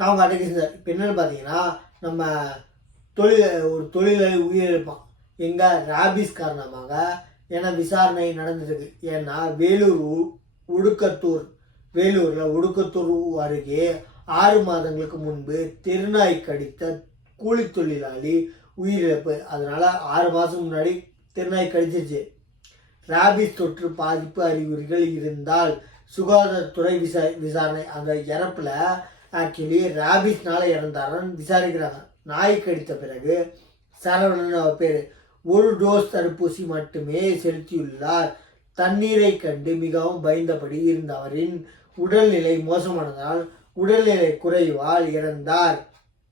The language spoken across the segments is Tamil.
நான் உங்கள் அன்றைக்கி இப்போ என்னென்னு பார்த்தீங்கன்னா நம்ம தொழில் ஒரு தொழிலை உயிரிழப்பான் எங்கள் ராபிஸ் காரணமாக ஏன்னா விசாரணை நடந்திருக்கு. ஏன்னா வேலூர் உடுக்கத்தூர் வேலூரில் உடுக்கத்தூர் அருகே ஆறு மாதங்களுக்கு முன்பு தெருநாய் கடித்த கூலி தொழிலாளி உயிரிழப்பு. அதனால் ஆறு மாதம் முன்னாடி தெருநாய் கடிச்சிச்சு. ராபிஸ் தொற்று பாதிப்பு அறிகுறிகள் இருந்தால் சுகாதாரத்துறை விசா விசாரணை அந்த இறப்பில் ஆக்சுவலி ராபிஸ்னால இறந்தாரன்னு விசாரிக்கிறாங்க. நாய் கடித்த பிறகு சரவணன் அவர் பேர் ஒரு டோஸ் தடுப்பூசி மட்டுமே செலுத்தியுள்ளார். தண்ணீரை கண்டு மிகவும் பயந்தபடி இருந்த அவரின் உடல்நிலை மோசமானதால் உடல்நிலை குறைவால் இறந்தார்.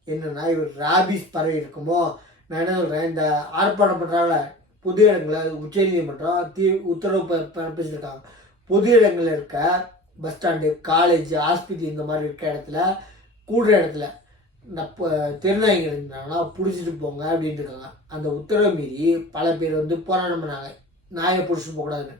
என்னன்னா இவர் ராபிஸ் பறவை இருக்குமோ? நான் என்ன சொல்கிறேன் இந்த ஆர்ப்பாட்டம் பண்ணுறாங்கள பொது இடங்களில் உச்சநீதிமன்றம் தீ உத்தரவு பிறப்பிச்சிருக்காங்க. பொது இடங்களில் இருக்க பஸ் ஸ்டாண்டு காலேஜ் ஹாஸ்பிட்டல் இந்த மாதிரி இருக்க இடத்துல கூடுற இடத்துல நப்ப தெருநாய்ங்க இருந்தாங்கன்னா பிடிச்சிட்டு போங்க அப்படின்ட்டு இருக்காங்க. அந்த உத்தரவை மீறி பல பேர் வந்து போராட்டம் பண்ணாங்க. நாயை பிடிச்சிட்டு போகக்கூடாதுன்னு.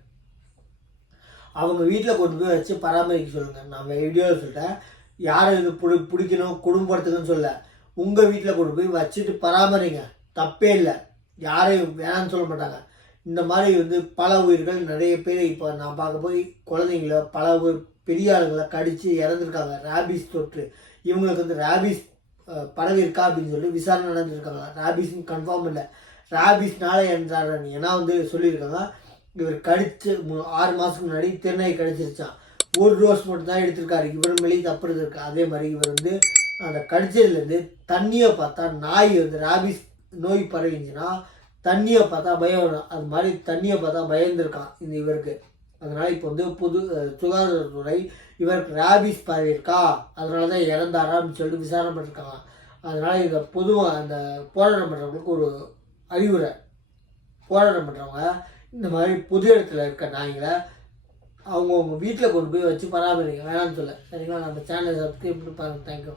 அவங்க வீட்டில் கொண்டு போய் வச்சு பராமரிக்க சொல்லுங்கள் நான் வீடியோவில் சொல்லிட்டேன் யாரை இது பிடி பிடிக்கணும் குடும்பத்துக்குன்னு சொல்ல. உங்கள் வீட்டில் கொண்டு போய் வச்சுட்டு பராமரிங்க. தப்பே இல்லை. யாரையும் வேணாம்னு சொல்ல மாட்டாங்க. இந்த மாதிரி வந்து பல உயிர்கள் நிறைய பேர் இப்போ நான் பார்க்க போய் குழந்தைங்கள பல உயிர் பெரிய ஆளுங்களை கடித்து இறந்துருக்காங்க. ரேபிஸ் தொற்று. இவங்களுக்கு வந்து ரேபிஸ் பரவி இருக்கா அப்படின்னு சொல்லி விசாரணை நடந்துருக்காங்க. ரேபிஸ்னு கன்ஃபார்ம் இல்லை. ரேபிஸ்னால என்றார். ஏன்னா வந்து சொல்லியிருக்காங்க இவர் கடிச்சு மு- ஆறு மாதத்துக்கு முன்னாடி திருநாய் கடிச்சிருச்சான் ஒரு டோஸ் மட்டும்தான் எடுத்திருக்காரு. இவர் மேலேயும் தப்பு இருக்கு. அதே மாதிரி இவர் வந்து அந்த கடிச்சதுலேருந்து தண்ணியை பார்த்தா நாய் வந்து ராபிஸ் நோய் பரவிச்சுன்னா தண்ணியை பார்த்தா பயம் அது மாதிரி தண்ணியை பார்த்தா பயந்துருக்கான் இந்த இவருக்கு. அதனால் இப்போ வந்து புது சுகாதாரத்துறை இவருக்கு ரேபிஸ் பரவி இருக்கா அதனால தான் இறந்தாரா அப்படின்னு சொல்லிட்டு விசாரணை பண்ணிருக்காங்க. அதனால் இந்த பொதுவாக அந்த போராட்டம் பண்ணுறவங்களுக்கு ஒரு அறிவுரை. போராட்டம் பண்ணுறவங்க இந்த மாதிரி புது இடத்துல இருக்க நாய்களை அவங்கவுங்க வீட்டில் கொண்டு போய் வச்சு பராமரிங்க. வேணாம்னு சொல்ல. சரிங்களா? நம்ம சேனலை சப்ஸ்கிரைப் பண்ணி பாருங்கள் தேங்க்யூ